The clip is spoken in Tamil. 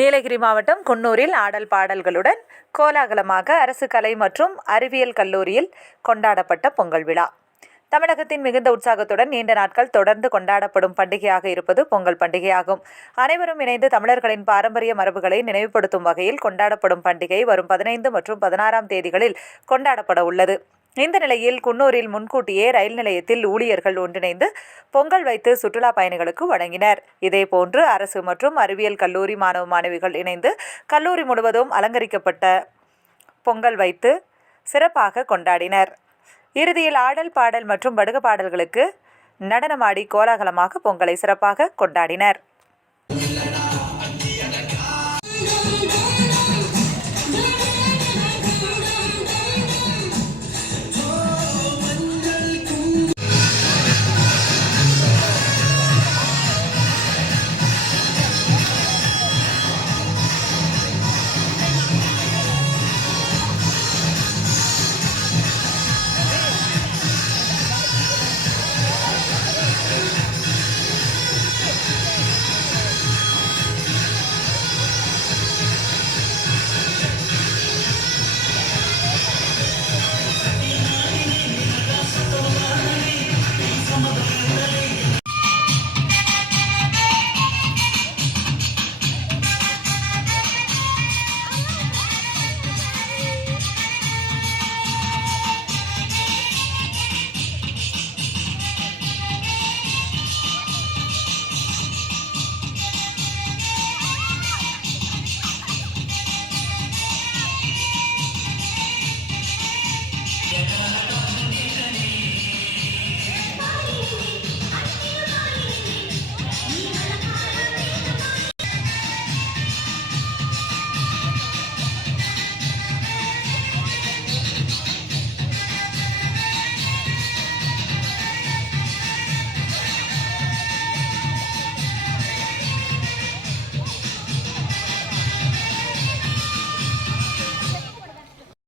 நீலகிரி மாவட்டம் குன்னூரில் ஆடல் பாடல்களுடன் கோலாகலமாக அரசு கலை மற்றும் அறிவியல் கல்லூரியில் கொண்டாடப்பட்ட பொங்கல் விழா. தமிழகத்தின் மிகுந்த உற்சாகத்துடன் நீண்ட நாட்கள் தொடர்ந்து கொண்டாடப்படும் பண்டிகையாக இருப்பது பொங்கல் பண்டிகையாகும். அனைவரும் இணைந்து தமிழர்களின் பாரம்பரிய மரபுகளை நினைவுபடுத்தும் வகையில் கொண்டாடப்படும் பண்டிகை வரும் 15 மற்றும் 16ஆம் தேதிகளில் கொண்டாடப்பட உள்ளது. இந்த நிலையில் குன்னூரில் முன்கூட்டியே ரயில் நிலையத்தில் ஊழியர்கள் ஒன்றிணைந்து பொங்கல் வைத்து சுற்றுலா பயணிகளுக்கு வழங்கினர். இதேபோன்று அரசு மற்றும் அறிவியல் கல்லூரி மாணவ மாணவிகள் இணைந்து கல்லூரி முழுவதும் அலங்கரிக்கப்பட்ட பொங்கல் வைத்து சிறப்பாக கொண்டாடினர். இறுதியில் ஆடல் பாடல் மற்றும் படுக பாடல்களுக்கு நடனமாடி கோலாகலமாக பொங்கலை சிறப்பாக கொண்டாடினர்.